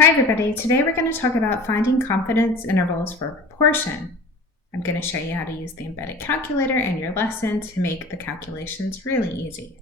Hi everybody, today we're going to talk about finding confidence intervals for proportion. I'm going to show you how to use the embedded calculator in your lesson to make the calculations really easy.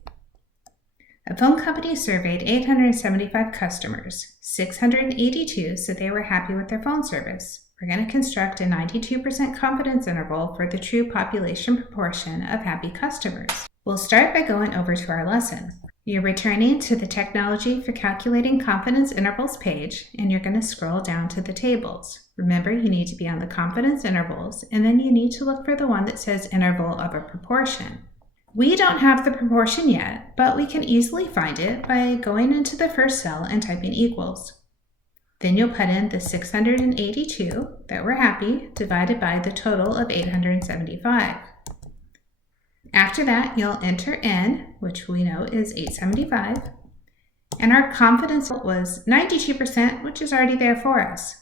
A phone company surveyed 875 customers. 682 said they were happy with their phone service. We're going to construct a 92% confidence interval for the true population proportion of happy customers. We'll start by going over to our lesson. You're returning to the Technology for Calculating Confidence Intervals page, and you're going to scroll down to the tables. Remember, you need to be on the confidence intervals, and then you need to look for the one that says interval of a proportion. We don't have the proportion yet, but we can easily find it by going into the first cell and typing equals. Then you'll put in the 682 that we're happy divided by the total of 875. After that, you'll enter n, which we know is 875, and our confidence was 92%, which is already there for us.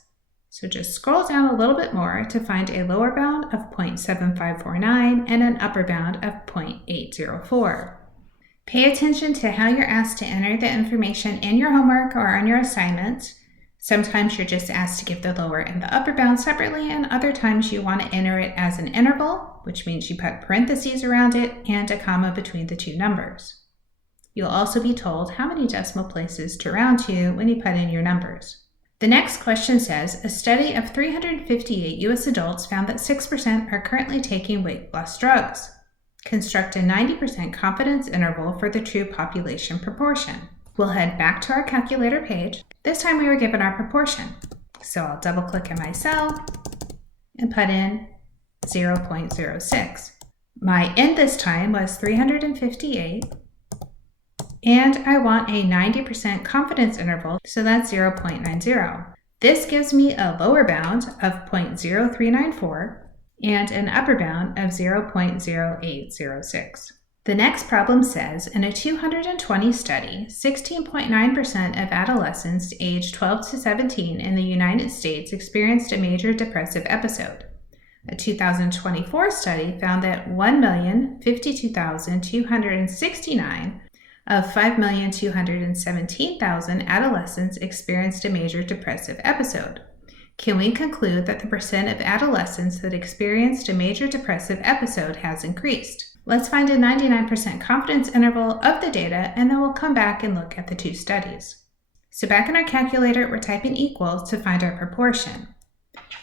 So just scroll down a little bit more to find a lower bound of 0.7549 and an upper bound of 0.804. Pay attention to how you're asked to enter the information in your homework or on your assignments. Sometimes you're just asked to give the lower and the upper bound separately, and other times you want to enter it as an interval, which means you put parentheses around it and a comma between the two numbers. You'll also be told how many decimal places to round to when you put in your numbers. The next question says, a study of 358 U.S. adults found that 6% are currently taking weight loss drugs. Construct a 90% confidence interval for the true population proportion. We'll head back to our calculator page. This time we were given our proportion. So I'll double click in my cell and put in 0.06. My n this time was 358, and I want a 90% confidence interval, so that's 0.90. This gives me a lower bound of 0.0394 and an upper bound of 0.0806. The next problem says, in a 220 study, 16.9% of adolescents aged 12 to 17 in the United States experienced a major depressive episode. A 2024 study found that 1,052,269 of 5,217,000 adolescents experienced a major depressive episode. Can we conclude that the percent of adolescents that experienced a major depressive episode has increased? Let's find a 99% confidence interval of the data, and then we'll come back and look at the two studies. So back in our calculator, we're typing equals to find our proportion.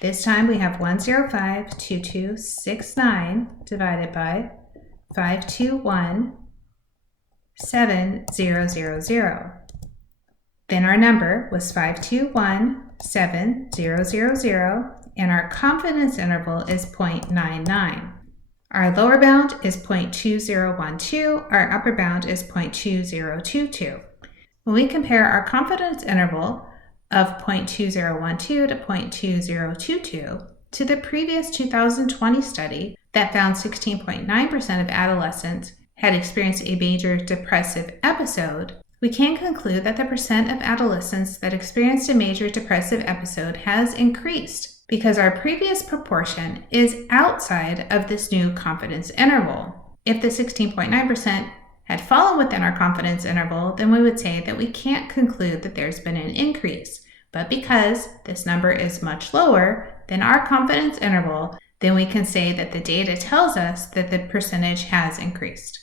This time we have 1052269 divided by 5217000. Then our number was 5217000, and our confidence interval is 0.99. Our lower bound is 0.2012, our upper bound is 0.2022. When we compare our confidence interval of 0.2012 to 0.2022 to the previous 2020 study that found 16.9% of adolescents had experienced a major depressive episode, we can conclude that the percent of adolescents that experienced a major depressive episode has increased because our previous proportion is outside of this new confidence interval. If the 16.9% had fallen within our confidence interval, then we would say that we can't conclude that there's been an increase. But because this number is much lower than our confidence interval, then we can say that the data tells us that the percentage has increased.